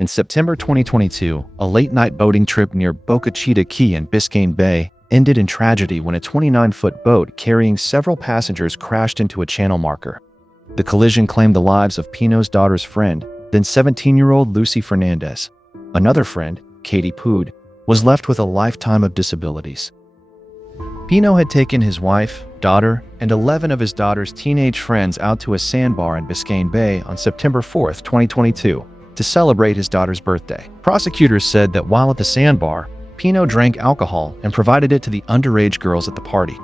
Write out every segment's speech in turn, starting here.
In September 2022, a late-night boating trip near Boca Chita Key in Biscayne Bay ended in tragedy when a 29-foot boat carrying several passengers crashed into a channel marker. The collision claimed the lives of Pino's daughter's friend, then 17-year-old Lucy Fernandez. Another friend, Katy Puig, was left with a lifetime of disabilities. Pino had taken his wife, daughter, and 11 of his daughter's teenage friends out to a sandbar in Biscayne Bay on September 4, 2022, to celebrate his daughter's birthday. Prosecutors said that while at the sandbar, Pino drank alcohol and provided it to the underage girls at the party.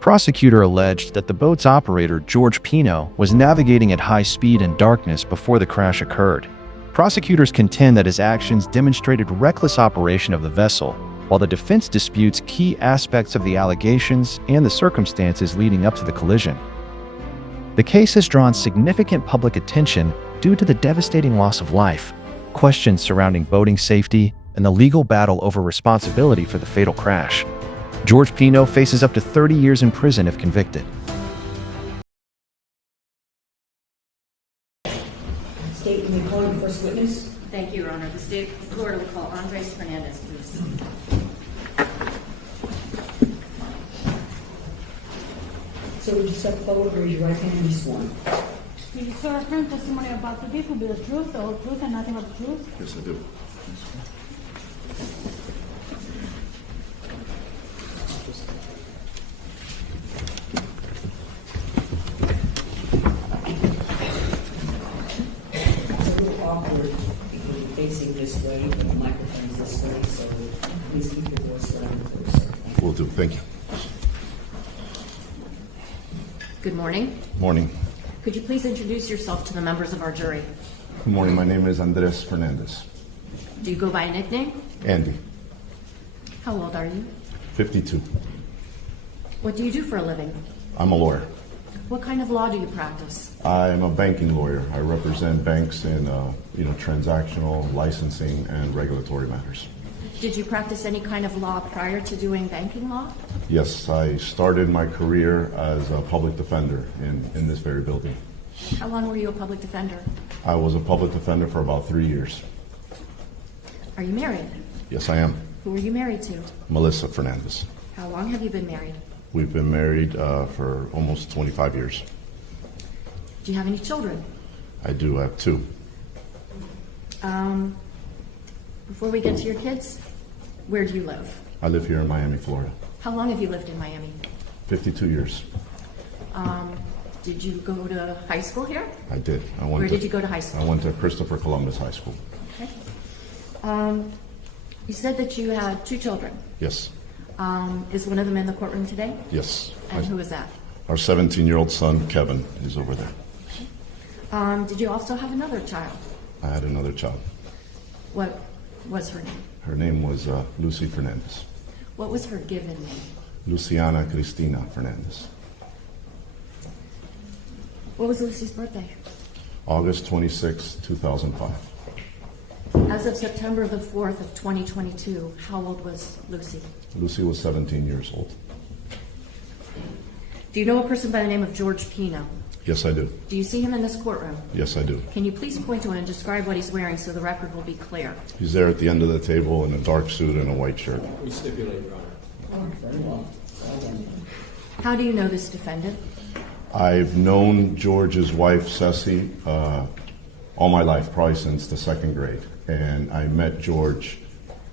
Prosecutor alleged that the boat's operator, George Pino, was navigating at high speed in darkness before the crash occurred. Prosecutors contend that his actions demonstrated reckless operation of the vessel, while the defense disputes key aspects of the allegations and the circumstances leading up to the collision. The case has drawn significant public attention due to the devastating loss of life, questions surrounding boating safety, and the legal battle over responsibility for the fatal crash. George Pino faces up to 30 years in prison if convicted. State, can we call your first witness? Thank you, Your Honor. The State of Florida will call Lucy Fernandez, please. So would you step forward, raise your right hand, and be sworn? Do you swear affirm testimony about to give will be the truth, the whole truth, and nothing but the truth? Yes, I do. It's a little awkward because you're facing this way, and the microphone's this way, so please keep your voice loud, please. Will do. Thank you. Good morning. Morning. Could you please introduce yourself to the members of our jury? Good morning. My name is Andres Fernandez. Do you go by a nickname? Andy, How old are you? 52. What do you do for a living? I'm a lawyer. What kind of law do you practice? I'm a banking lawyer. I represent banks in, transactional, licensing, and regulatory matters. Did you practice any kind of law prior to doing banking law? Yes, I started my career as a public defender in this very building. How long were you a public defender? I was a public defender for about 3 years. Are you married? Yes, I am. Who are you married to? Melissa Fernandez. How long have you been married? We've been married for almost 25 years. Do you have any children? I do have 2. Before we get to your kids, where do you live? I live here in Miami, Florida. How long have you lived in Miami? 52 years. Did you go to high school here? I did. Where did you go to high I school? went to Christopher Columbus High School. Okay. You said that you had 2 children. Yes. Is one of them in the courtroom today? Yes. And who is that? Our 17-year-old son, Kevin, is over there. Did you also have another child? I had another child. What was her name? Her name was Lucy Fernandez. What was her given name? Luciana Cristina Fernandez. What was Lucy's birthday? August 26, 2005. As of September the 4th of 2022, how old was Lucy? Lucy was 17 years old. Do you know a person by the name of George Pino? Yes, I do. Do you see him in this courtroom? Yes, I do. Can you please point to him and describe what he's wearing so the record will be clear? He's there at the end of the table in a dark suit and a white shirt. We stipulate, Your Honor. Very well. How do you know this defendant? I've known George's wife, Ceci, all my life, probably since the 2nd grade. And I met George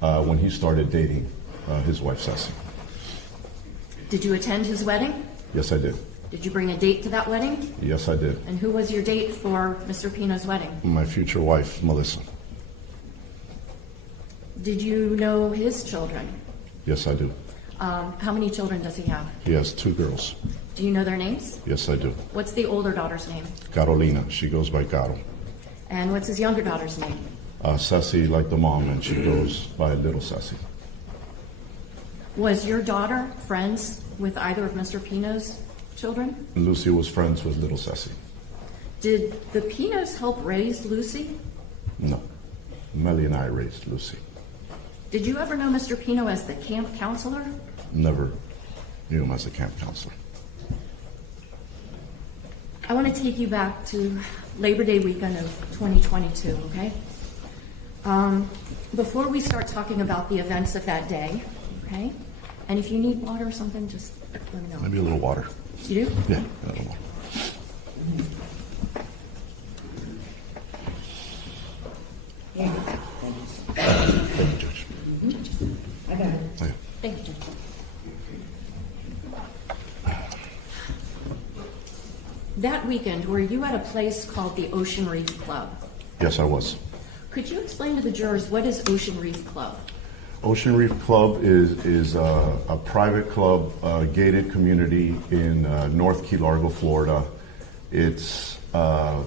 when he started dating his wife, Ceci. Did you attend his wedding? Yes, I did. Did you bring a date to that wedding? Yes, I did. And who was your date for Mr. Pino's wedding? My future wife, Melissa. Did you know his children? Yes, I do. How many children does he have? He has 2 girls. Do you know their names? Yes, I do. What's the older daughter's name? Carolina, she goes by Caro. And what's his younger daughter's name? Ceci, like the mom, and she goes by Little Ceci. Was your daughter friends with either of Mr. Pino's children? And Lucy was friends with Little Ceci. Did the Pinos help raise Lucy? No. Melly and I raised Lucy. Did you ever know Mr. Pino as the camp counselor? Never knew him as a camp counselor. I want to take you back to Labor Day weekend of 2022, okay? Before we start talking about the events of that day, okay? And if you need water or something, just let me know. Maybe a little water. You do? Yeah, a little water. Yeah, thanks. Thank you, Judge. I got it. Oh, yeah. Thank you, Jim. That weekend, were you at a place called the Ocean Reef Club? Yes, I was. Could you explain to the jurors, what is Ocean Reef Club? Ocean Reef Club is a private club, gated community in North Key Largo, Florida. It's a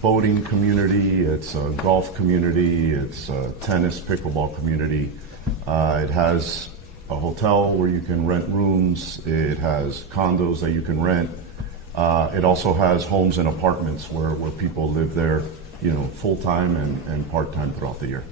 boating community, it's a golf community, it's a tennis, pickleball community. It has a hotel where you can rent rooms. It has condos that you can rent. It also has homes and apartments where people live there, full-time and part-time throughout the year.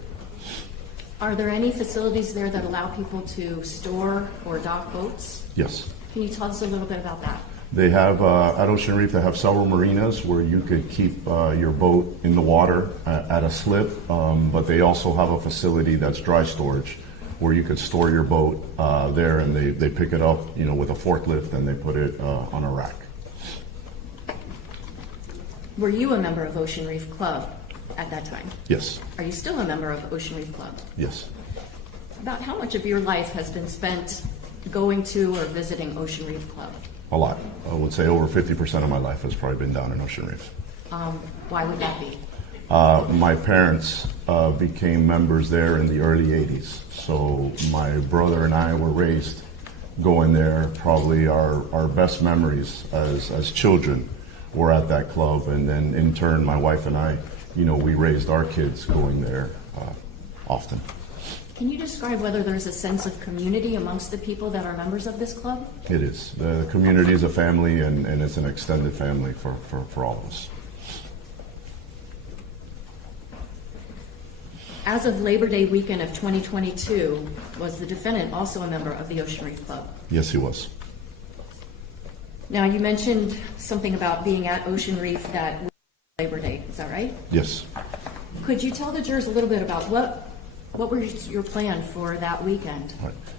Are there any facilities there that allow people to store or dock boats? Yes. Can you tell us a little bit about that? They have, at Ocean Reef, they have several marinas where you could keep your boat in the water at a slip, but they also have a facility that's dry storage where you could store your boat there, and they pick it up, with a forklift, and they put it on a rack. Were you a member of Ocean Reef Club at that time? Yes. Are you still a member of Ocean Reef Club? Yes. About how much of your life has been spent going to or visiting Ocean Reef Club? A lot. I would say over 50% of my life has probably been down in Ocean Reef. Why would that be? My parents became members there in the early 80s. So my brother and I were raised going there. Probably our best memories as children were at that club. And then in turn, my wife and I, we raised our kids going there often. Can you describe whether there's a sense of community amongst the people that are members of this club? It is. The community is a family, and it's an extended family for all of us. As of Labor Day weekend of 2022, was the defendant also a member of the Ocean Reef Club? Yes, he was. Now, you mentioned something about being at Ocean Reef that Labor Day, is that right? Yes. Could you tell the jurors a little bit about what were your plan for that weekend?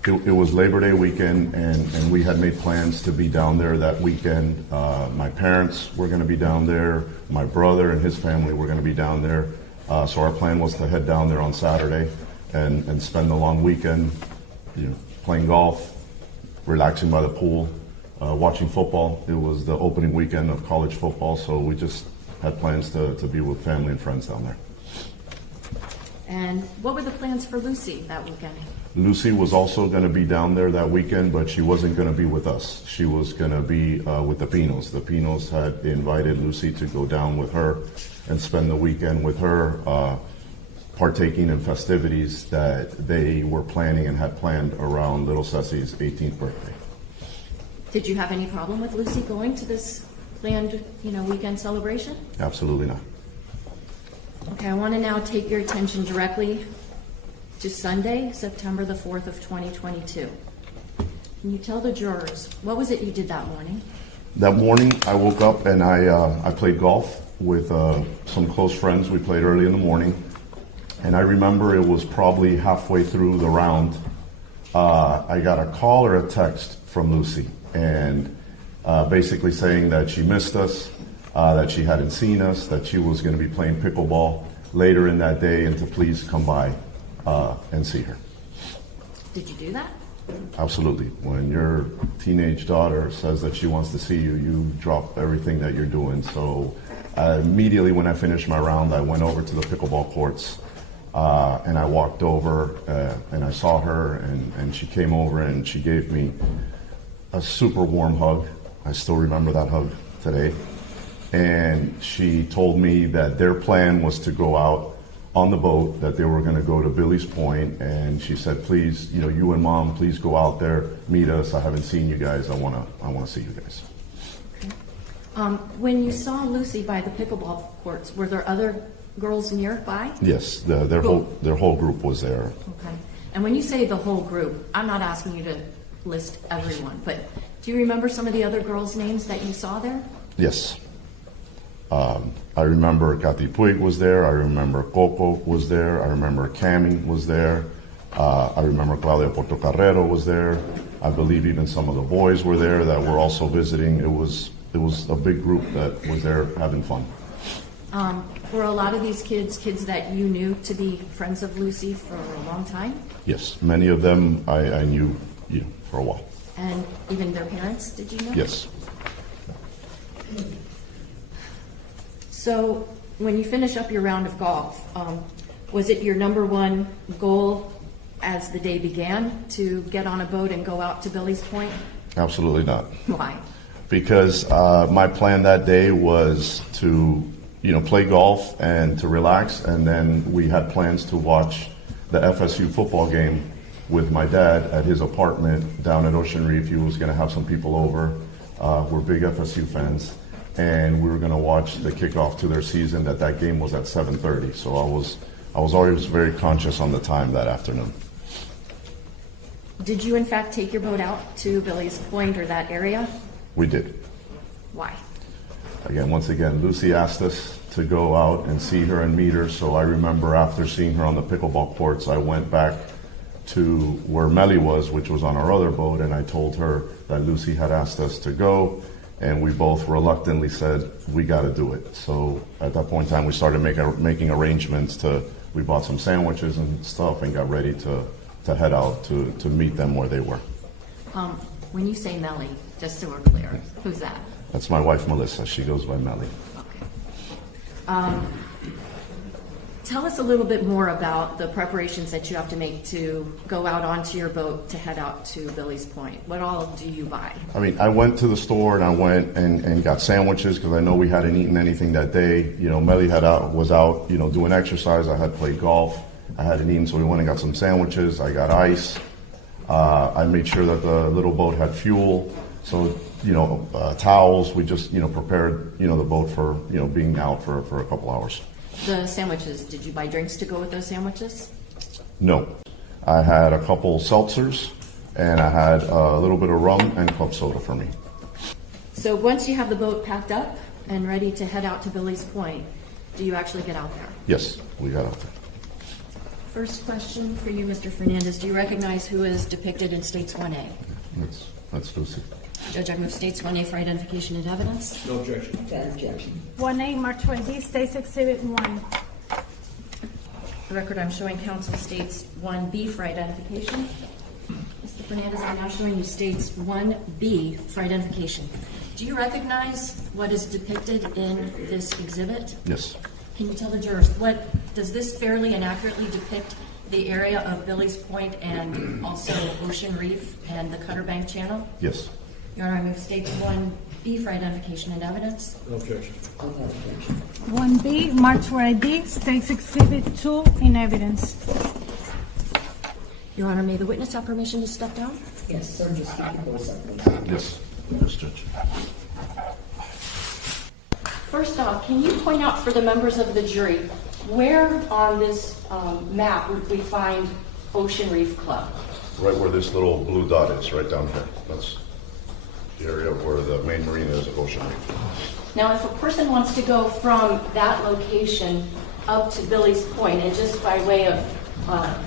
It was Labor Day weekend, and we had made plans to be down there that weekend. My parents were going to be down there. My brother and his family were going to be down there. So our plan was to head down there on Saturday and spend the long weekend, playing golf, relaxing by the pool, watching football. It was the opening weekend of college football, so we just had plans to be with family and friends down there. And what were the plans for Lucy that weekend? Lucy was also going to be down there that weekend, but she wasn't going to be with us. She was going to be with the Pinos. The Pinos had invited Lucy to go down with her and spend the weekend with her, partaking in festivities that they were planning and had planned around little Ceci's 18th birthday. Did you have any problem with Lucy going to this planned, weekend celebration? Absolutely not. Okay, I want to now take your attention directly to Sunday, September the 4th of 2022. Can you tell the jurors, what was it you did that morning? That morning, I woke up and I played golf with some close friends. We played early in the morning. And I remember it was probably halfway through the round. I got a call or a text from Lucy, and basically saying that she missed us, that she hadn't seen us, that she was going to be playing pickleball later in that day, and to please come by and see her. Did you do that? Absolutely. When your teenage daughter says that she wants to see you, you drop everything that you're doing. So immediately when I finished my round, I went over to the pickleball courts, and I walked over and I saw her, and she came over and she gave me a super warm hug. I still remember that hug today. And she told me that their plan was to go out on the boat, that they were going to go to Billy's Point, and she said, please, you and Mom, please go out there, meet us. I haven't seen you guys. I want to see you guys. Okay. When you saw Lucy by the pickleball courts, were there other girls nearby? Yes, their whole group was there. Okay. And when you say the whole group, I'm not asking you to list everyone, but do you remember some of the other girls' names that you saw there? Yes. I remember Katy Puig was there. I remember Coco was there. I remember Cami was there. I remember Claudia Portocarrero was there. I believe even some of the boys were there that were also visiting. It was a big group that was there having fun. Were a lot of these kids that you knew to be friends of Lucy for a long time? Yes, many of them I knew for a while. And even their parents, did you know? Yes. So when you finish up your round of golf, was it your number one goal as the day began to get on a boat and go out to Billy's Point? Absolutely not. Why? Because my plan that day was to play golf and to relax, and then we had plans to watch the FSU football game with my dad at his apartment down at Ocean Reef. He was going to have some people over. We're big FSU fans, and we were going to watch the kickoff to their season. That game was at 7:30, so I was always very conscious on the time that afternoon. Did you in fact take your boat out to Billy's Point or that area? We did. Why? Once again, Lucy asked us to go out and see her and meet her, so I remember after seeing her on the pickleball courts, I went back to where Melly was, which was on our other boat, and I told her that Lucy had asked us to go, and we both reluctantly said, we got to do it. So at that point in time, we started making arrangements we bought some sandwiches and stuff and got ready to head out to meet them where they were. When you say Melly, just so we're clear, who's that? That's my wife, Melissa. She goes by Melly. Okay. Tell us a little bit more about the preparations that you have to make to go out onto your boat to head out to Billy's Point. What all do you buy? I went to the store and I went and got sandwiches because I know we hadn't eaten anything that day. Melly was out, doing exercise. I had played golf. I hadn't eaten, so we went and got some sandwiches. I got ice. I made sure that the little boat had fuel. So, towels. We just, prepared, the boat for, being out for a couple hours. The sandwiches, did you buy drinks to go with those sandwiches? No. I had a couple seltzers, and I had a little bit of rum and club soda for me. So once you have the boat packed up and ready to head out to Billy's Point, do you actually get out there? Yes, we got out there. First question for you, Mr. Fernandez. Do you recognize who is depicted in States 1A? That's Lucy. Judge, I move States 1A for identification and evidence. No objection. Without objection. 1A, March ID, States Exhibit 1. The record I'm showing counsel states 1B for identification. Mr. Fernandez, I'm now showing you states 1B for identification. Do you recognize what is depicted in this exhibit? Yes. Can you tell the jurors, does this fairly and accurately depict the area of Billy's Point and also Ocean Reef and the Cutter Bank Channel? Yes. Your Honor, I move states 1B for identification and evidence. No objection. Without objection. 1B, March for ID, States Exhibit 2 in evidence. Your Honor, may the witness have permission to step down? Yes, sir, just keep your voice up, please. Yes. Yes, Judge. First off, can you point out for the members of the jury, where on this map would we find Ocean Reef Club? Right where this little blue dot is, right down here. That's the area where the main marina is of Ocean Reef. Now, if a person wants to go from that location up to Billy's Point, and just by way of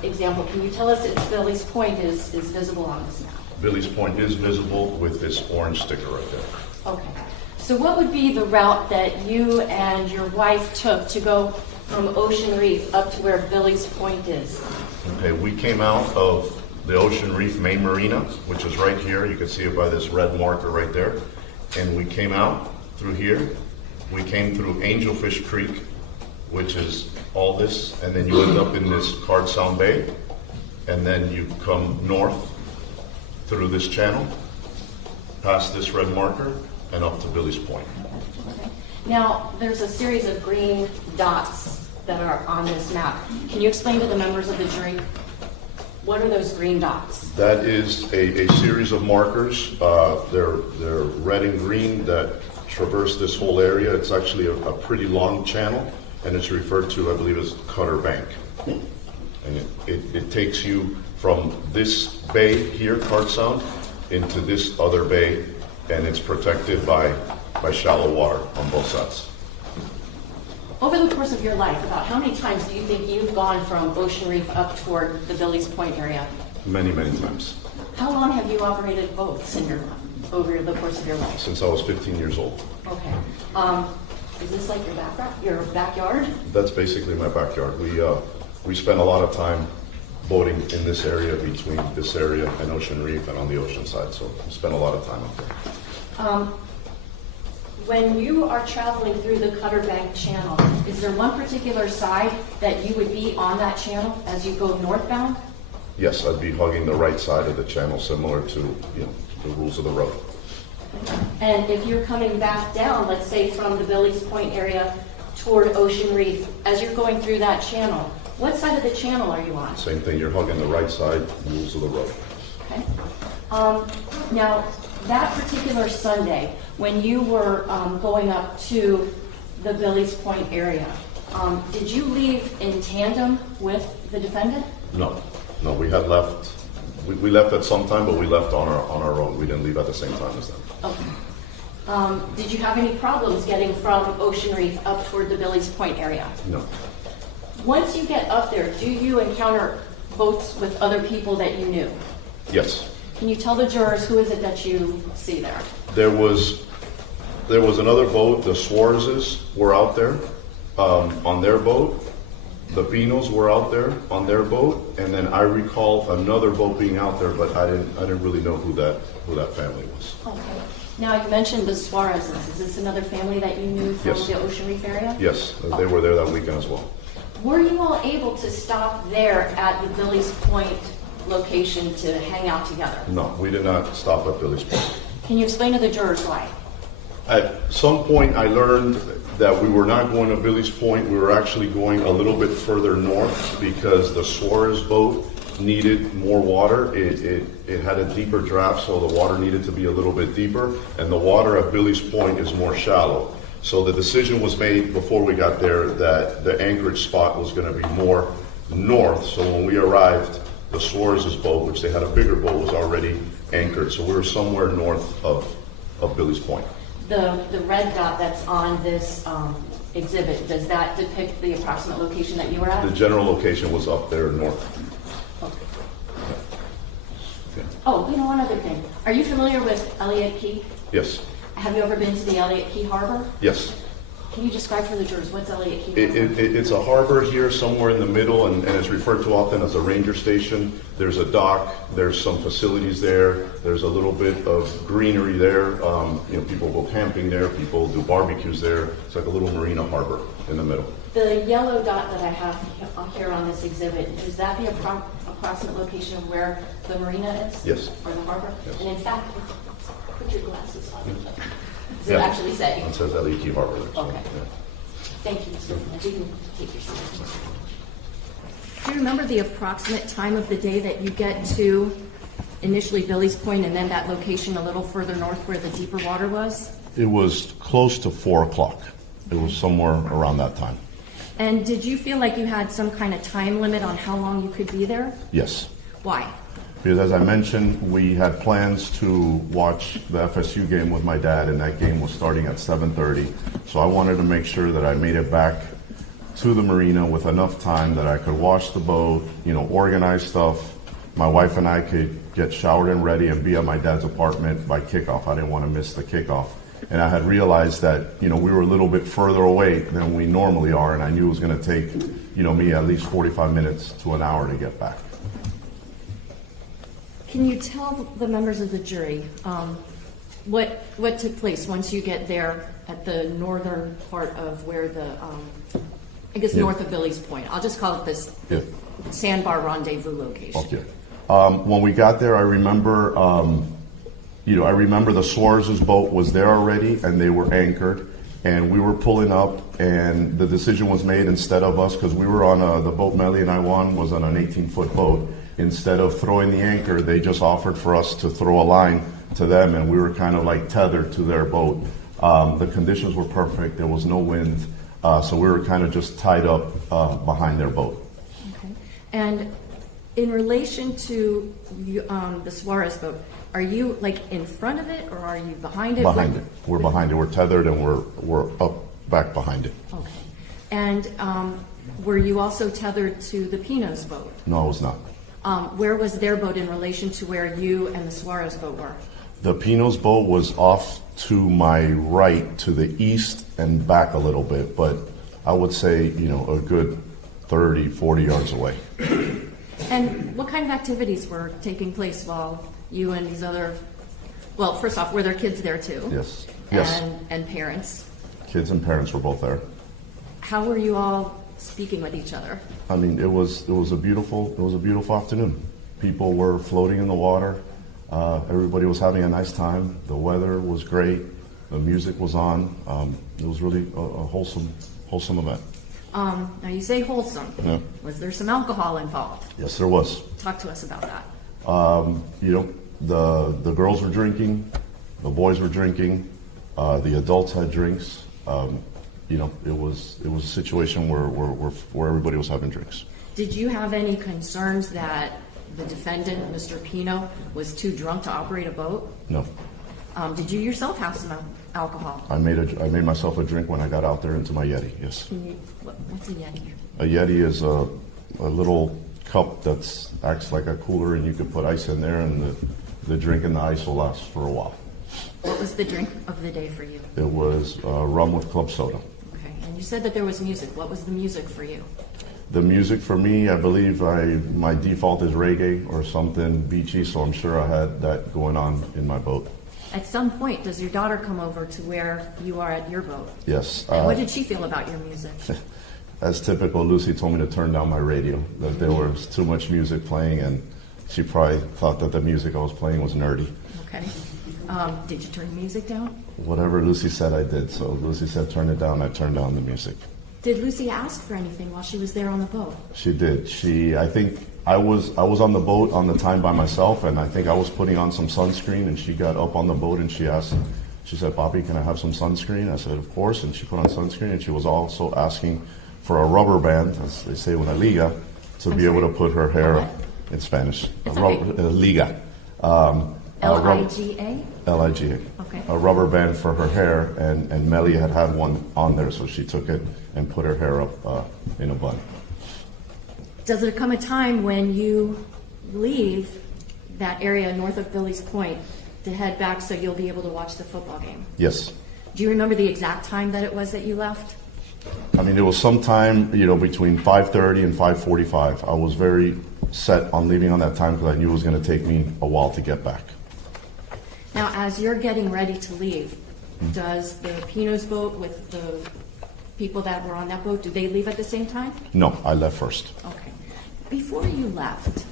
example, can you tell us if Billy's Point is visible on this map? Billy's Point is visible with this orange sticker right there. Okay. So what would be the route that you and your wife took to go from Ocean Reef up to where Billy's Point is? Okay, we came out of the Ocean Reef main marina, which is right here. You can see it by this red marker right there. And we came out through here. We came through Angelfish Creek, which is all this, and then you end up in this Card Sound Bay, and then you come north through this channel, past this red marker, and up to Billy's Point. Okay. Now, there's a series of green dots that are on this map. Can you explain to the members of the jury, what are those green dots? That is a series of markers. They're red and green that traverse this whole area. It's actually a pretty long channel, and it's referred to, I believe, as Cutter Bank. And it takes you from this bay here, Card Sound, into this other bay, and it's protected by shallow water on both sides. Over the course of your life, about how many times do you think you've gone from Ocean Reef up toward the Billy's Point area? Many, many times. How long have you operated boats over the course of your life? Since I was 15 years old. Okay. Is this like your backyard? That's basically my backyard. We spend a lot of time boating in this area, between this area and Ocean Reef and on the ocean side, so we spend a lot of time up there. When you are traveling through the Cutter Bank Channel, is there one particular side that you would be on that channel as you go northbound? Yes, I'd be hugging the right side of the channel, similar to the rules of the road. And if you're coming back down, let's say from the Billy's Point area toward Ocean Reef, as you're going through that channel, what side of the channel are you on? Same thing, you're hugging the right side, rules of the road. Okay. Now, that particular Sunday, when you were going up to the Billy's Point area, did you leave in tandem with the defendant? No, we had left. We left at some time, but we left on our own. We didn't leave at the same time as them. Okay. Did you have any problems getting from Ocean Reef up toward the Billy's Point area? No. Once you get up there, do you encounter boats with other people that you knew? Yes. Can you tell the jurors who is it that you see there? There was another boat. The Suarez's were out there on their boat. The Pinos were out there on their boat, and then I recall another boat being out there, but I didn't really know who that family was. Okay. Now you mentioned the Suarez's. Is this another family that you knew from Yes. the Ocean Reef area? Yes, they were there that weekend as well. Were you all able to stop there at the Billy's Point location to hang out together? No, we did not stop at Billy's Point. Can you explain to the jurors why? At some point, I learned that we were not going to Billy's Point. We were actually going a little bit further north because the Suarez boat needed more water. It had a deeper draft, so the water needed to be a little bit deeper, and the water at Billy's Point is more shallow. So the decision was made before we got there that the anchorage spot was going to be more north. So when we arrived, the Suarez's boat, which they had a bigger boat, was already anchored. So we were somewhere north of Billy's Point. The red dot that's on this exhibit, does that depict the approximate location that you were at? The general location was up there north. Okay. Oh, you know, one other thing. Are you familiar with Elliott Key? Yes. Have you ever been to the Elliott Key Harbor? Yes. Can you describe for the jurors what's Elliott Key? It's a harbor here somewhere in the middle, and it's referred to often as a ranger station. There's a dock, there's some facilities there, there's a little bit of greenery there. People go camping there, people do barbecues there. It's like a little marina harbor in the middle. The yellow dot that I have here on this exhibit, is that the approximate location of where the marina is? Yes. Or the harbor? Yes. And in fact, put your glasses on. Does it Yeah. actually say? It says Elliott Key Harbor there. Okay. Yeah. Thank you, Mr. Fernandez. You can take your seat. Do you remember the approximate time of the day that you get to initially Billy's Point and then that location a little further north where the deeper water was? It was close to 4 o'clock. It was somewhere around that time. And did you feel like you had some kind of time limit on how long you could be there? Yes. Why? Because as I mentioned, we had plans to watch the FSU game with my dad, and that game was starting at 7:30. So I wanted to make sure that I made it back to the marina with enough time that I could wash the boat, organize stuff. My wife and I could get showered and ready and be at my dad's apartment by kickoff. I didn't want to miss the kickoff. And I had realized that, we were a little bit further away than we normally are, and I knew it was going to take, me at least 45 minutes to an hour to get back. Can you tell the members of the jury what took place once you get there at the northern part of where the, north of Billy's Point? I'll just call it this sandbar rendezvous location. Okay. When we got there, I remember, the Suarez's boat was there already, and they were anchored, and we were pulling up, and the decision was made instead of us, because we were on the boat Melly and I won was on an 18-foot boat. Instead of throwing the anchor, they just offered for us to throw a line to them, and we were kind of like tethered to their boat. The conditions were perfect. There was no wind, so we were kind of just tied up behind their boat. Okay. And in relation to the Suarez boat, are you like in front of it, or are you behind it? Behind it. We're behind it. We're tethered, and we're up back behind it. Okay. And were you also tethered to the Pino's boat? No, I was not. Where was their boat in relation to where you and the Suarez boat were? The Pino's boat was off to my right, to the east and back a little bit, but I would say, a good 30, 40 yards away. And what kind of activities were taking place while you and these other, well, first off, were there kids there too? Yes. Yes. And parents? Kids and parents were both there. How were you all speaking with each other? I mean, it was a beautiful afternoon. People were floating in the water. Everybody was having a nice time. The weather was great. The music was on. It was really a wholesome event. Now you say wholesome. Yeah. Was there some alcohol involved? Yes, there was. Talk to us about that. The girls were drinking, the boys were drinking, the adults had drinks. It was a situation where everybody was having drinks. Did you have any concerns that the defendant, Mr. Pino, was too drunk to operate a boat? No. Did you yourself have some alcohol? I made myself a drink when I got out there into my Yeti. Yes. What's a Yeti? A Yeti is a little cup that acts like a cooler, and you could put ice in there, and the drink and the ice will last for a while. What was the drink of the day for you? It was rum with club soda. Okay, and you said that there was music. What was the music for you? The music for me, I believe my default is reggae or something beachy, so I'm sure I had that going on in my boat. At some point, does your daughter come over to where you are at your boat? Yes. And what did she feel about your music? As typical, Lucy told me to turn down my radio, that there was too much music playing, and she probably thought that the music I was playing was nerdy. Okay. Did you turn the music down? Whatever Lucy said, I did. So Lucy said turn it down, I turned down the music. Did Lucy ask for anything while she was there on the boat? She did. I think I was on the boat on the time by myself, and I think I was putting on some sunscreen, and she got up on the boat and she said, "Papi, can I have some sunscreen?" I said, "Of course," and she put on sunscreen, and she was also asking for a rubber band, as they say, una liga, to be able to put her hair in Spanish. It's a liga. L-I-G-A? L-I-G-A. Okay. A rubber band for her hair, and Melly had one on there, so she took it and put her hair up in a bun. Does there come a time when you leave that area north of Billy's Point to head back so you'll be able to watch the football game? Yes. Do you remember the exact time that it was that you left? I mean, it was sometime, between 5:30 and 5:45. I was very set on leaving on that time because I knew it was going to take me a while to get back. Now, as you're getting ready to leave, does the Pino's boat with the people that were on that boat, do they leave at the same time? No, I left first. Okay. Before you left,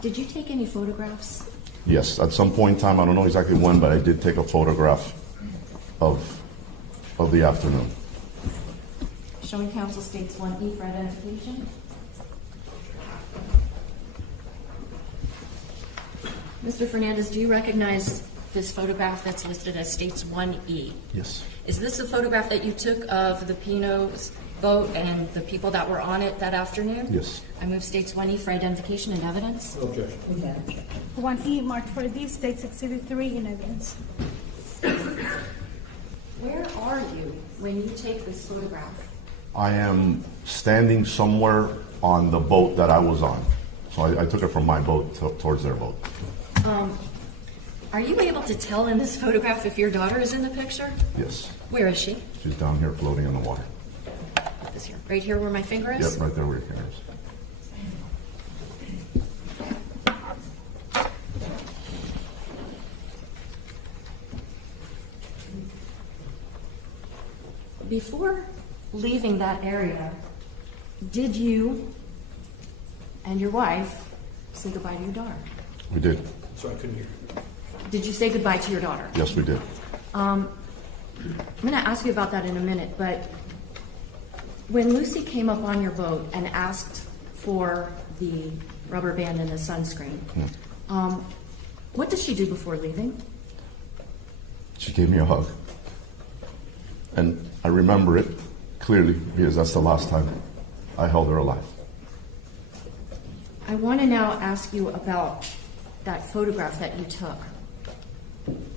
did you take any photographs? Yes, at some point in time, I don't know exactly when, but I did take a photograph of the afternoon. Showing council states 1E for identification. Mr. Fernandez, do you recognize this photograph that's listed as states 1E? Yes. Is this a photograph that you took of the Pino's boat and the people that were on it that afternoon? Yes. I move states 1E for identification and evidence. No objection. 1E marked for these states Exhibit 3 in evidence. Where are you when you take this photograph? I am standing somewhere on the boat that I was on. So I took it from my boat towards their boat. Are you able to tell in this photograph if your daughter is in the picture? Yes. Where is she? She's down here floating in the water. This here, right here where my finger is? Yep, right there where your finger is. Before leaving that area, did you and your wife say goodbye to your daughter? We did. Sorry, I couldn't hear. Did you say goodbye to your daughter? Yes, we did. I'm going to ask you about that in a minute, but when Lucy came up on your boat and asked for the rubber band and the sunscreen, what did she do before leaving? She gave me a hug. And I remember it clearly because that's the last time I held her alive. I want to now ask you about that photograph that you took.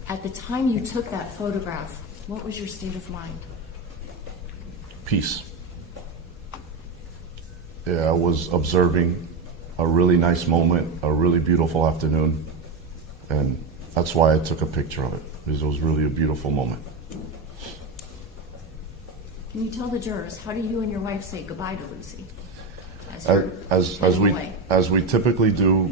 At the time you took that photograph, what was your state of mind? peace. Yeah, I was observing a really nice moment, a really beautiful afternoon, and that's why I took a picture of it, because it was really a beautiful moment. Can you tell the jurors, how do you and your wife say goodbye to Lucy? Heading away? As we typically do,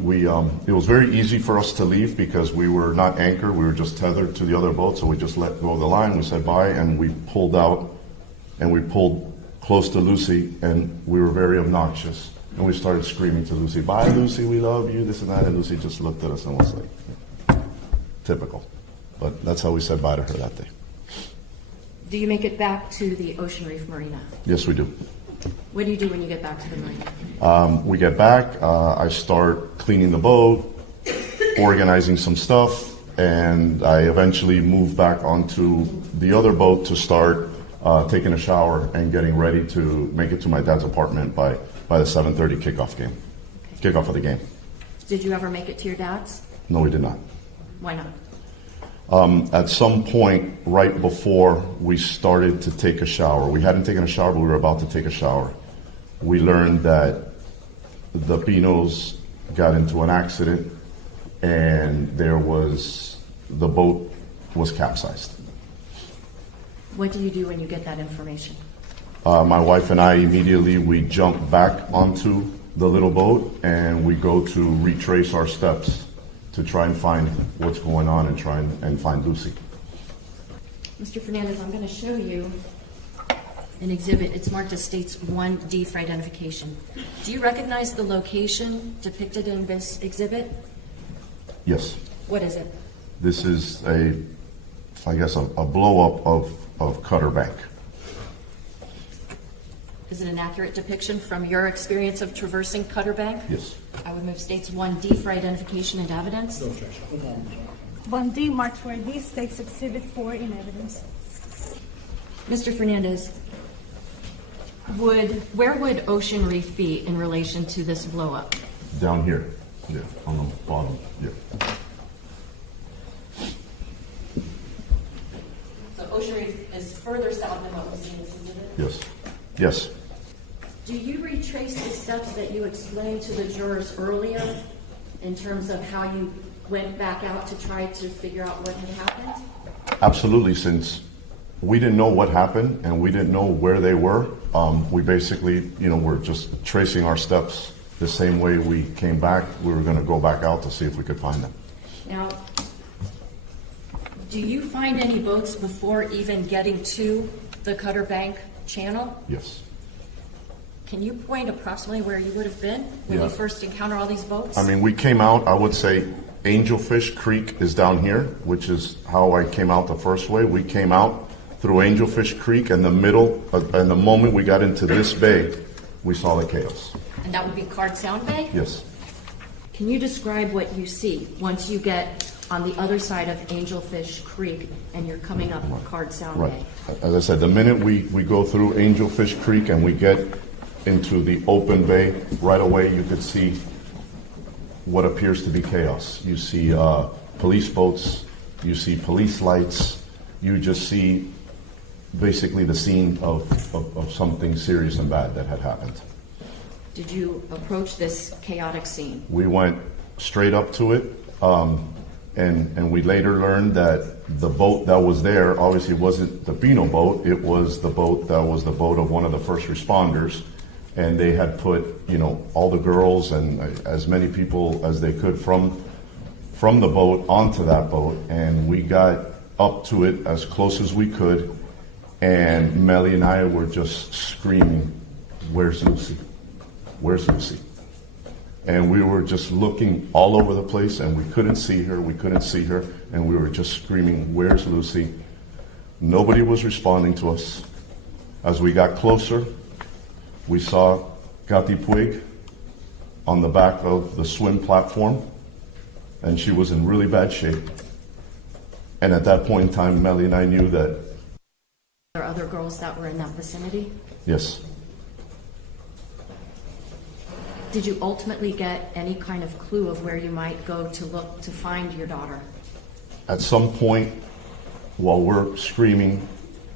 it was very easy for us to leave because we were not anchored, we were just tethered to the other boat, so we just let go of the line, we said bye, and we pulled out, and we pulled close to Lucy, and we were very obnoxious. And we started screaming to Lucy, "Bye, Lucy, we love you," this and that, and Lucy just looked at us and was like, typical. But that's how we said bye to her that day. Do you make it back to the Ocean Reef Marina? Yes, we do. What do you do when you get back to the marina? We get back, I start cleaning the boat, organizing some stuff, and I eventually move back onto the other boat to start taking a shower and getting ready to make it to my dad's apartment by the 7:30 kickoff of the game. Did you ever make it to your dad's? No, we did not. Why not? At some point, right before we started to take a shower, we hadn't taken a shower, but we were about to take a shower, we learned that the Pinos got into an accident and the boat was capsized. What do you do when you get that information? My wife and I immediately, we jump back onto the little boat and we go to retrace our steps to try and find what's going on and try and find Lucy. Mr. Fernandez, I'm going to show you an exhibit. It's marked as States 1D for identification. Do you recognize the location depicted in this exhibit? Yes. What is it? This is I guess, a blow-up of Cutter Bank. Is it an accurate depiction from your experience of traversing Cutter Bank? Yes. I would move States 1D for identification and evidence. No objection. 1D marked for ID, States Exhibit 4 in evidence. Mr. Fernandez, where would Ocean Reef be in relation to this blow-up? Down here. Yeah, on the bottom. Yeah. So Ocean Reef is further south than what we see in this exhibit? Yes. Yes. Do you retrace the steps that you explained to the jurors earlier in terms of how you went back out to try to figure out what had happened? Absolutely. Since we didn't know what happened and we didn't know where they were, we basically, we're just tracing our steps the same way we came back. We were going to go back out to see if we could find them. Now, do you find any boats before even getting to the Cutter Bank channel? Yes. Can you point approximately where you would have been when you first encountered all these boats? I mean, we came out, I would say Angelfish Creek is down here, which is how I came out the first way. We came out through Angelfish Creek, and the moment we got into this bay, we saw the chaos. And that would be Card Sound Bay? Yes. Can you describe what you see once you get on the other side of Angelfish Creek and you're coming up Card Sound Right. Bay? As I said, the minute we go through Angelfish Creek and we get into the open bay, right away you could see what appears to be chaos. You see police boats, you see police lights, you just see basically the scene of something serious and bad that had happened. Did you approach this chaotic scene? We went straight up to it, and we later learned that the boat that was there obviously wasn't the Pino boat, it was the boat that was the boat of one of the first responders, and they had put, all the girls and as many people as they could from the boat onto that boat, and we got up to it as close as we could, and Melly and I were just screaming, "Where's Lucy? Where's Lucy?" And we were just looking all over the place, and we couldn't see her, and we were just screaming, "Where's Lucy?" Nobody was responding to us. As we got closer, we saw Katy Puig on the back of the swim platform, and she was in really bad shape. And at that point in time, Melly and I knew that. There are other girls that were in that vicinity? Yes. Did you ultimately get any kind of clue of where you might go to look to find your daughter? At some point, while we're screaming,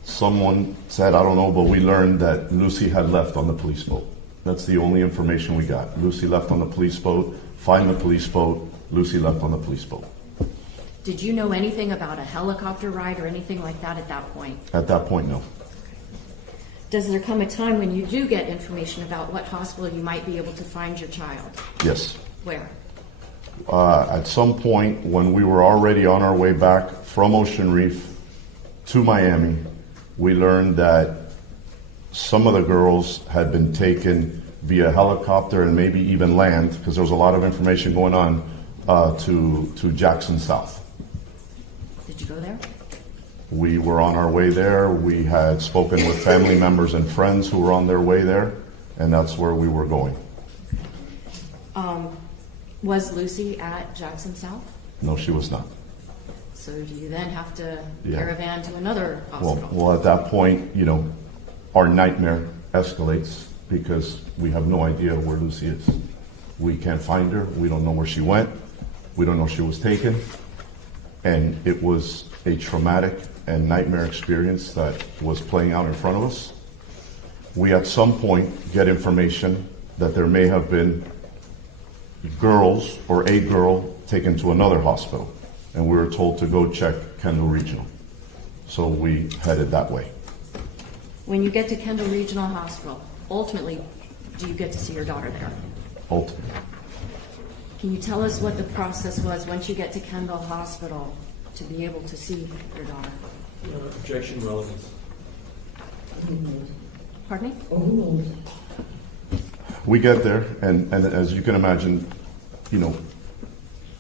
Someone said, I don't know, but we learned that Lucy had left on the police boat. That's the only information we got. Lucy left on the police boat, find the police boat, Lucy left on the police boat. Did you know anything about a helicopter ride or anything like that at that point? At that point, no. Does there come a time when you do get information about what hospital you might be able to find your child? Yes. Where? At some point, when we were already on our way back from Ocean Reef to Miami, we learned that some of the girls had been taken via helicopter and maybe even land, because there was a lot of information going on, to Jackson South. Did you go there? We were on our way there. We had spoken with family members and friends who were on their way there, and that's where we were going. Was Lucy at Jackson South? No, she was not. So do you then have to Yeah. caravan to another hospital? Well, at that point, our nightmare escalates because we have no idea where Lucy is. We can't find her. We don't know where she went. We don't know she was taken. And it was a traumatic and nightmare experience that was playing out in front of us. We at some point get information that there may have been girls or a girl taken to another hospital. And we were told to go check Kendall Regional. So we headed that way. When you get to Kendall Regional Hospital, ultimately, do you get to see your daughter there? Ultimately. Can you tell us what the process was once you get to Kendall Hospital to be able to see your daughter? Objection, relevance. Pardon me? Or who knows? We get there, and as you can imagine,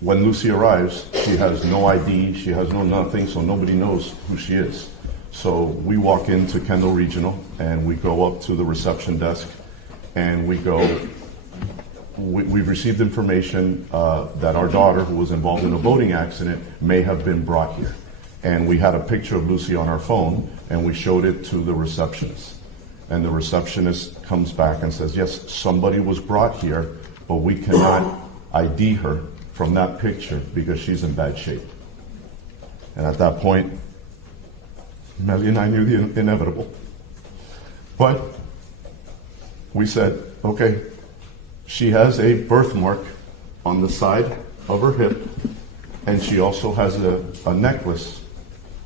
when Lucy arrives, she has no ID, she has no nothing, so nobody knows who she is. So we walk into Kendall Regional, and we go up to the reception desk, and we've received information that our daughter, who was involved in a boating accident, may have been brought here. And we had a picture of Lucy on our phone, and we showed it to the receptionist. And the receptionist comes back and says, yes, somebody was brought here, but we cannot ID her from that picture because she's in bad shape. And at that point, Melly and I knew the inevitable. But we said, okay, she has a birthmark on the side of her hip, and she also has a necklace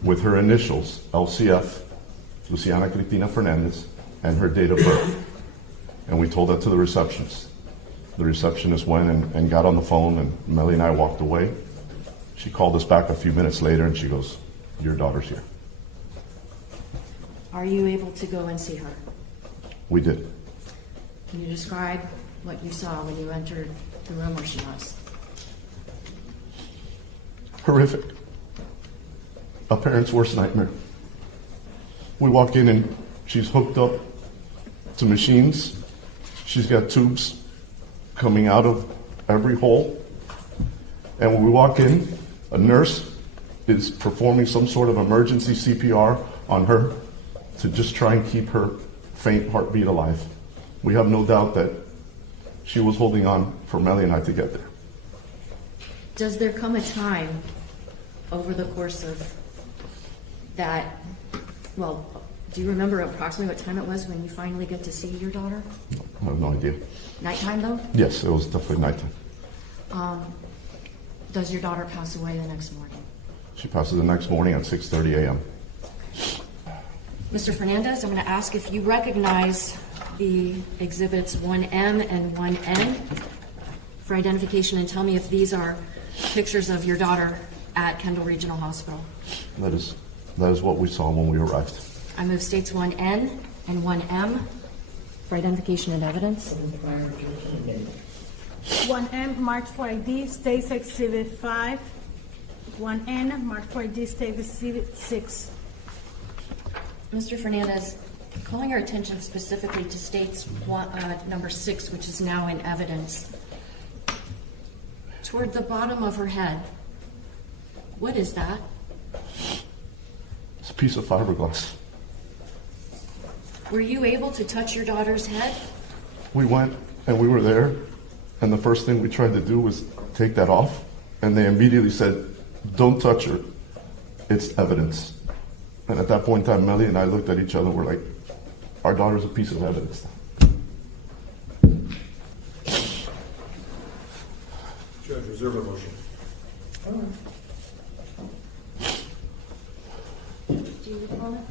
with her initials, LCF, Luciana Cristina Fernandez, and her date of birth. And we told that to the receptionist. The receptionist went and got on the phone, and Melly and I walked away. She called us back a few minutes later, and she goes, your daughter's here. Are you able to go and see her? We did. Can you describe what you saw when you entered the room where she was? Horrific. A parent's worst nightmare. We walk in and she's hooked up to machines. She's got tubes coming out of every hole. And when we walk in, a nurse is performing some sort of emergency CPR on her to just try and keep her faint heartbeat alive. We have no doubt that she was holding on for Melly and I to get there. Does there come a time over the course of that, do you remember approximately what time it was when you finally get to see your daughter? I have no idea. Nighttime though? Yes, it was definitely nighttime. Does your daughter pass away the next morning? She passes the next morning at 6:30 a.m. Mr. Fernandez, I'm going to ask if you recognize the exhibits 1M and 1N for identification, and tell me if these are pictures of your daughter at Kendall Regional Hospital. That is what we saw when we arrived. I move states 1N and 1M for identification and evidence. 1M, marked for ID, States Exhibit 5. 1N, marked for ID, States Exhibit 6. Mr. Fernandez, calling your attention specifically to states number 6, which is now in evidence. Toward the bottom of her head, what is that? It's a piece of fiberglass. Were you able to touch your daughter's head? We went and we were there, and the first thing we tried to do was take that off, and they immediately said, don't touch her. It's evidence. And at that point in time, Melly and I looked at each other and we're like, our daughter's a piece of evidence. Judge, reserve a motion. Do you need a moment?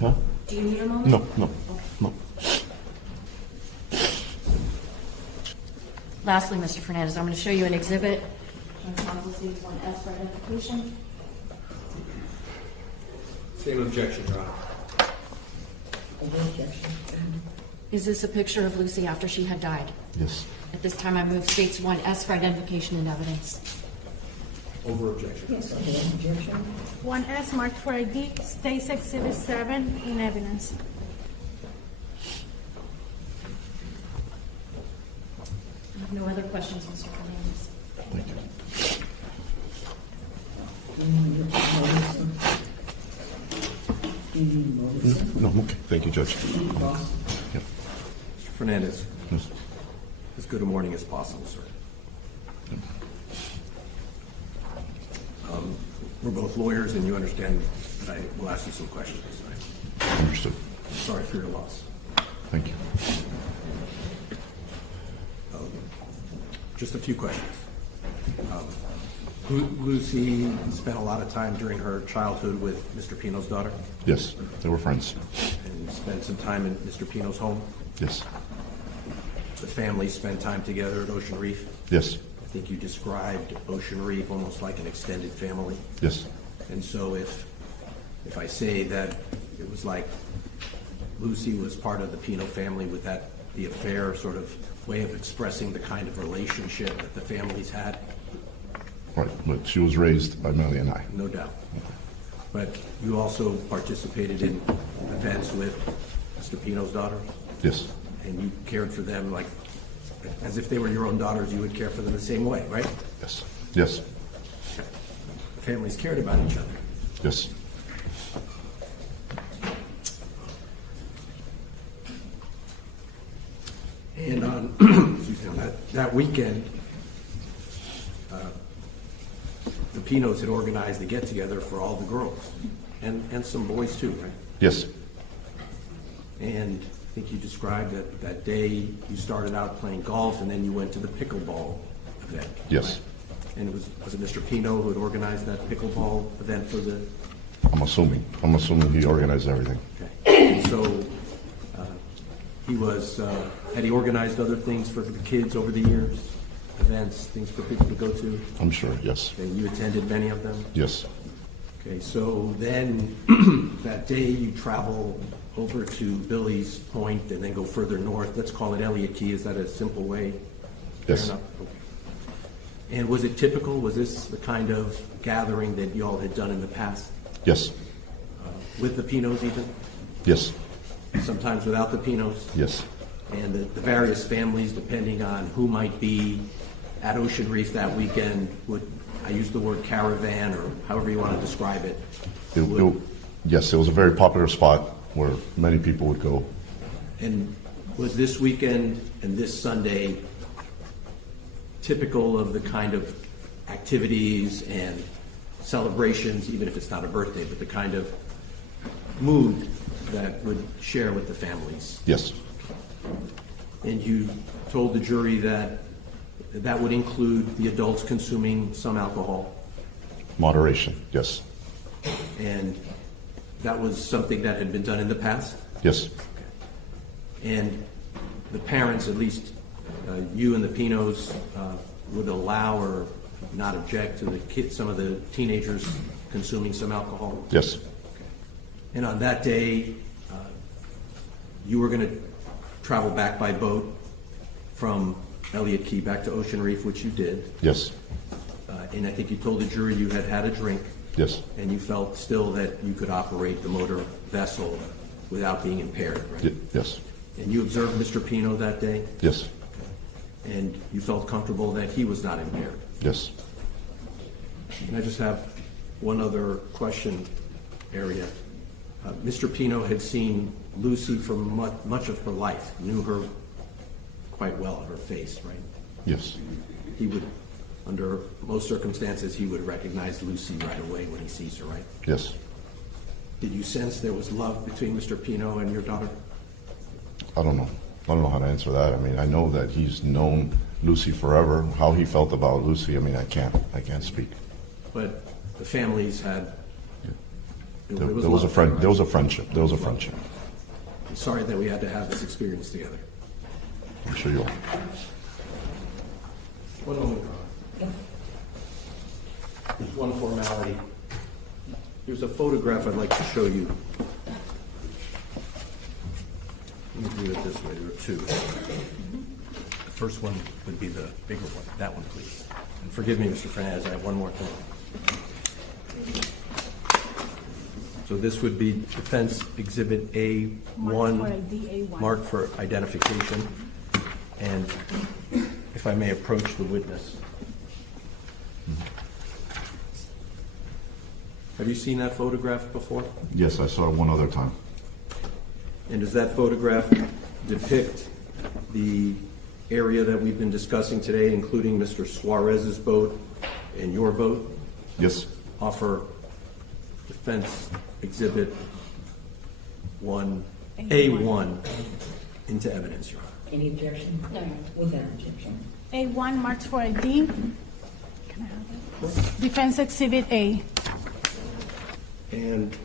Huh? Do you need a moment? No. Lastly, Mr. Fernandez, I'm going to show you an exhibit on council states 1S for identification. Same objection, Your Honor. No objection. Is this a picture of Lucy after she had died? Yes. At this time, I move states 1S for identification and evidence. Over objection. Yes, I have objection. 1S marked for ID, States Exhibit 7 in evidence. I have no other questions, Mr. Fernandez. Thank you. Do you need Morrison? No, I'm okay. Thank you, Judge. Do you need Ross? Yep. Mr. Fernandez, Yes. as good a morning as possible, sir. We're both lawyers, and you understand that I will ask you some questions. Understood. I'm sorry for your loss. Thank you. Just a few questions. Lucy spent a lot of time during her childhood with Mr. Pino's daughter, Yes, they were friends. and spent some time in Mr. Pino's home. Yes. The family spent time together at Ocean Reef. Yes. I think you described Ocean Reef almost like an extended family. Yes. And so if I say that it was like Lucy was part of the Pino family, would that be a fair sort of way of expressing the kind of relationship that the families had? Right. But she was raised by Melly and I. No doubt. But you also participated in events with Mr. Pino's daughters, Yes. and you cared for them like, as if they were your own daughters, you would care for them the same way, right? Yes. Yes. Families cared about each other. Yes. And on, excuse me, on that weekend, the Pinos had organized a get-together for all the girls, and some boys too, right? Yes. And I think you described that day you started out playing golf, and then you went to the pickleball event. Yes. right? And was it Mr. Pino who had organized that pickleball event for the? I'm assuming he organized everything. Okay. And so he was. Had he organized other things for the kids over the years? Events, things for people to go to? I'm sure. Yes. And you attended many of them? Yes. Okay, so then that day you travel over to Billy's Point and then go further north. Let's call it Elliott Key. Is that a simple way? Yes. Fair enough? Okay. And was it typical? Was this the kind of gathering that you all had done in the past? Yes. With the Pinos even? Yes. Sometimes without the Pinos? Yes. And the various families, depending on who might be at Ocean Reef that weekend, would, I use the word caravan or however you want to describe it. Yes, it was a very popular spot where many people would go. And was this weekend and this Sunday typical of the kind of activities and celebrations, even if it's not a birthday, but the kind of mood that would share with the families? Yes. And you told the jury that that would include the adults consuming some alcohol, Moderation. Yes. and that was something that had been done in the past? Yes. And the parents, at least you and the Pinos, would allow or not object to the kids, some of the teenagers consuming some alcohol? Yes. And on that day, you were going to travel back by boat from Elliott Key back to Ocean Reef, which you did. Yes. And I think you told the jury you had had a drink. Yes. And you felt still that you could operate the motor vessel without being impaired, right? Yes. And you observed Mr. Pino that day, Yes. and you felt comfortable that he was not impaired. Yes. And I just have one other question area. Mr. Pino had seen Lucy for much of her life, knew her quite well, her face, right? Yes. He would, under most circumstances, he would recognize Lucy right away when he sees her, right? Yes. Did you sense there was love between Mr. Pino and your daughter? I don't know. I don't know how to answer that. I mean, I know that he's known Lucy forever. How he felt about Lucy, I mean, I can't speak. But the families had. There was a friend. There was a friendship. There was a friendship. I'm sorry that we had to have this experience together. I'm sure you'll. One moment, Your Honor. There's one formality. There's a photograph I'd like to show you. Let me do it this way. There are two. The first one would be the bigger one. That one, please. And forgive me, Mr. Fernandez, I have one more thing. So this would be Defense Exhibit A1, marked for identification. And if I may approach the witness. Have you seen that photograph before? Yes, I saw it one other time. And does that photograph depict the area that we've been discussing today, including Mr. Suarez's boat and your boat? Yes. Offer Defense Exhibit A1 into evidence, Your Honor. Any objection? No, Your Honor. Without objection. A1 marked for ID. Can I have it? Defense Exhibit A. And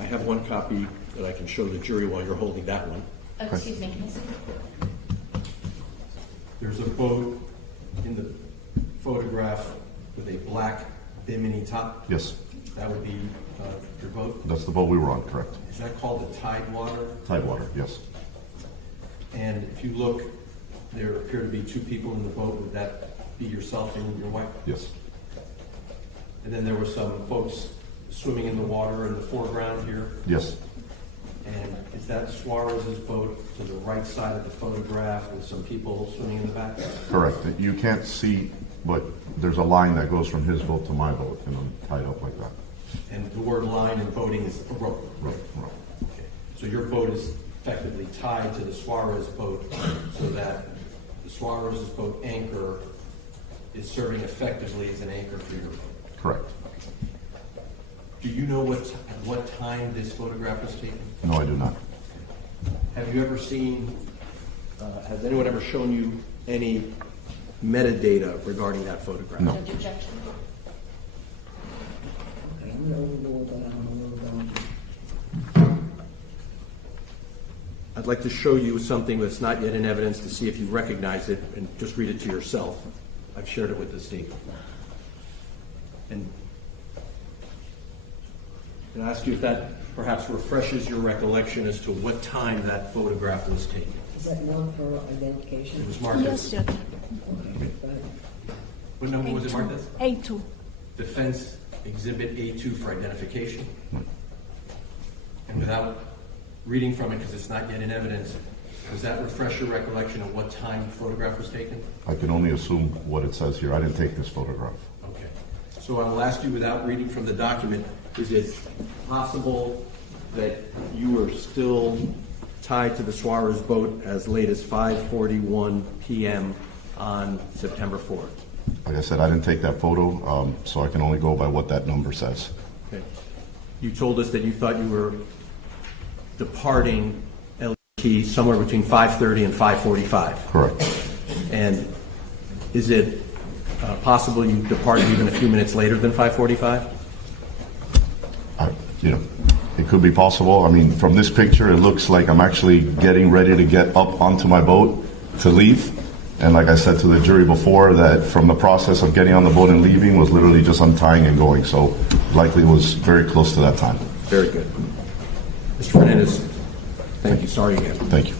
I have one copy that I can show the jury while you're holding that one. Excuse me, can I see? There's a boat in the photograph with a black bimini top. Yes. That would be your boat. That's the boat we were on, correct. Is that called the Tidewater? Tidewater, yes. And if you look, there appear to be two people in the boat. Would that be yourself and your wife? Yes. And then there were some folks swimming in the water in the foreground here. Yes. And is that Suarez's boat to the right side of the photograph with some people swimming in the back? Correct. You can't see, but there's a line that goes from his boat to my boat, and I'm tied up like that. And the word line in boating is a rope. Right. Okay. So your boat is effectively tied to the Suarez boat so that the Suarez's boat anchor is serving effectively as an anchor for your boat. Correct. Do you know at what time this photograph was taken? No, I do not. Have you ever seen, has anyone ever shown you any metadata regarding that photograph? No. No objection. Okay, I'm gonna overrule, but I don't know where we're going. I'd like to show you something that's not yet in evidence to see if you recognize it, and just read it to yourself. I've shared it with the state. And I ask you if that perhaps refreshes your recollection as to what time that photograph was taken. Is that marked for identification? It was marked Yes, as, Judge. Okay, go ahead. what number was it marked as? A2. Defense Exhibit A2 for identification. And without reading from it, because it's not yet in evidence, does that refresh your recollection of what time the photograph was taken? I can only assume what it says here. I didn't take this photograph. Okay. So I will ask you, without reading from the document, is it possible that you were still tied to the Suarez boat as late as 5:41 p.m. on September 4th? Like I said, I didn't take that photo, so I can only go by what that number says. Okay. You told us that you thought you were departing El Key somewhere between 5:30 and 5:45. Correct. And is it possible you departed even a few minutes later than 5:45? It could be possible. I mean, from this picture, it looks like I'm actually getting ready to get up onto my boat to leave. And like I said to the jury before, that from the process of getting on the boat and leaving was literally just untying and going. So likely it was very close to that time. Very good. Mr. Fernandez, thank you. Sorry again. Thank you.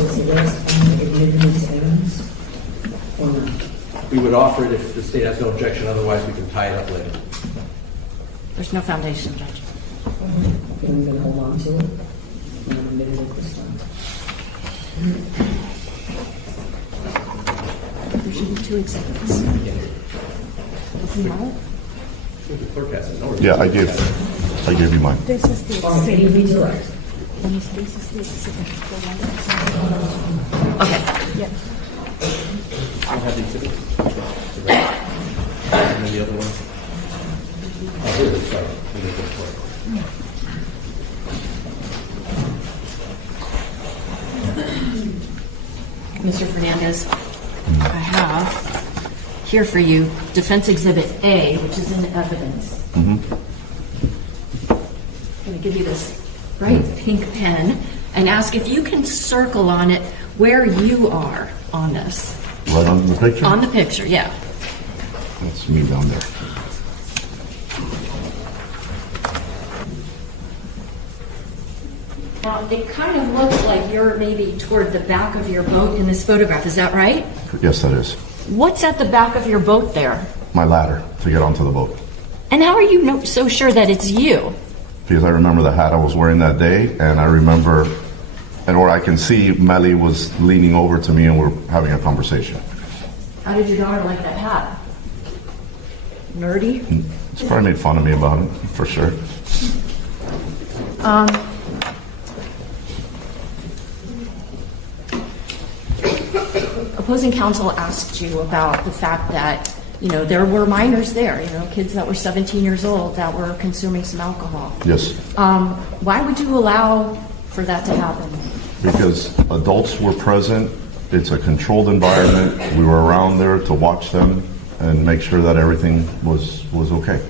Was the rest admitted into evidence or not? We would offer it if the state has no objection, otherwise we can tie it up later. There's no foundation, Judge. Okay, I'm gonna hold on to it. And I'm admitted it this time. There should be two exhibits. No? The clerk has it. No, Yeah, I gave you mine. This is the All right, can you exhibit. redirect? This is the exhibit. Okay. Yeah. I have the exhibit. the other one? Oh, here it is, sorry. Here it is. Mr. Fernandez, I have here for you Defense Exhibit A, which is in evidence. I'm going to give you this bright pink pen and ask if you can circle on it where you are on this. Right on the picture? On the picture, yeah. That's me down there. Now, it kind of looks like you're maybe toward the back of your boat in this photograph. Is that right? Yes, that is. What's at the back of your boat there? My ladder to get onto the boat. And how are you so sure that it's you? Because I remember the hat I was wearing that day, and I remember, or I can see Melly was leaning over to me and we're having a conversation. How did your daughter like that hat? Nerdy? She's probably made fun of me about it, for sure. Opposing counsel asked you about the fact that, there were minors there, kids that were 17 years old that were consuming some alcohol. Yes. Why would you allow for that to happen? Because adults were present. It's a controlled environment. We were around there to watch them and make sure that everything was okay.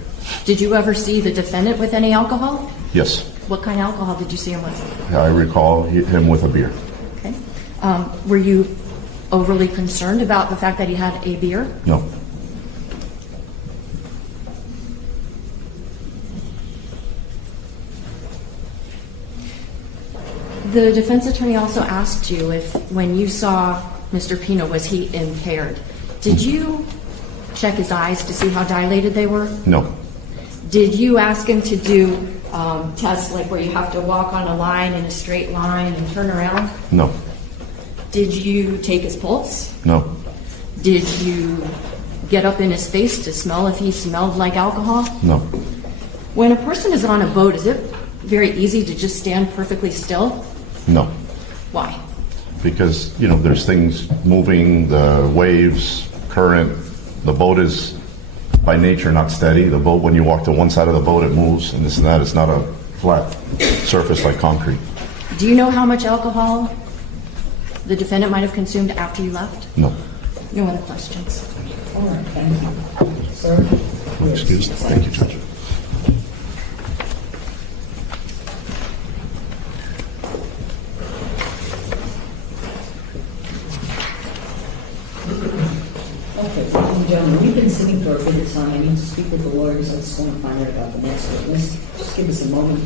Did you ever see the defendant with any alcohol? Yes. What kind of alcohol did you see him with? I recall him with a beer. Okay. Were you overly concerned about the fact that he had a beer? No. The defense attorney also asked you if, when you saw Mr. Pino, was he impaired? Did you check his eyes to see how dilated they were? No. Did you ask him to do tests like where you have to walk on a line in a straight line and turn around? No. Did you take his pulse? No. Did you get up in his face to smell if he smelled like alcohol? No. When a person is on a boat, is it very easy to just stand perfectly still? No. Why? Because, there's things moving, the waves, current. The boat is, by nature, not steady. The boat, when you walk to one side of the boat, it moves, and this and that. It's not a flat surface like concrete. Do you know how much alcohol the defendant might have consumed after you left? No. No other questions? All right, thank you. Sir? Excuse me. Thank you, Judge. Okay, ladies and gentlemen, we've been sitting for a bit of time. I need to speak with the lawyers. I just want to find out about the next witness. Just give us a moment.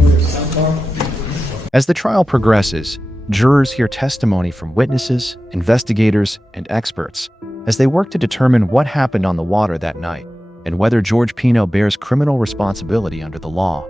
We're sidebar. As the trial progresses, jurors hear testimony from witnesses, investigators, and experts as they work to determine what happened on the water that night and whether George Pino bears criminal responsibility under the law.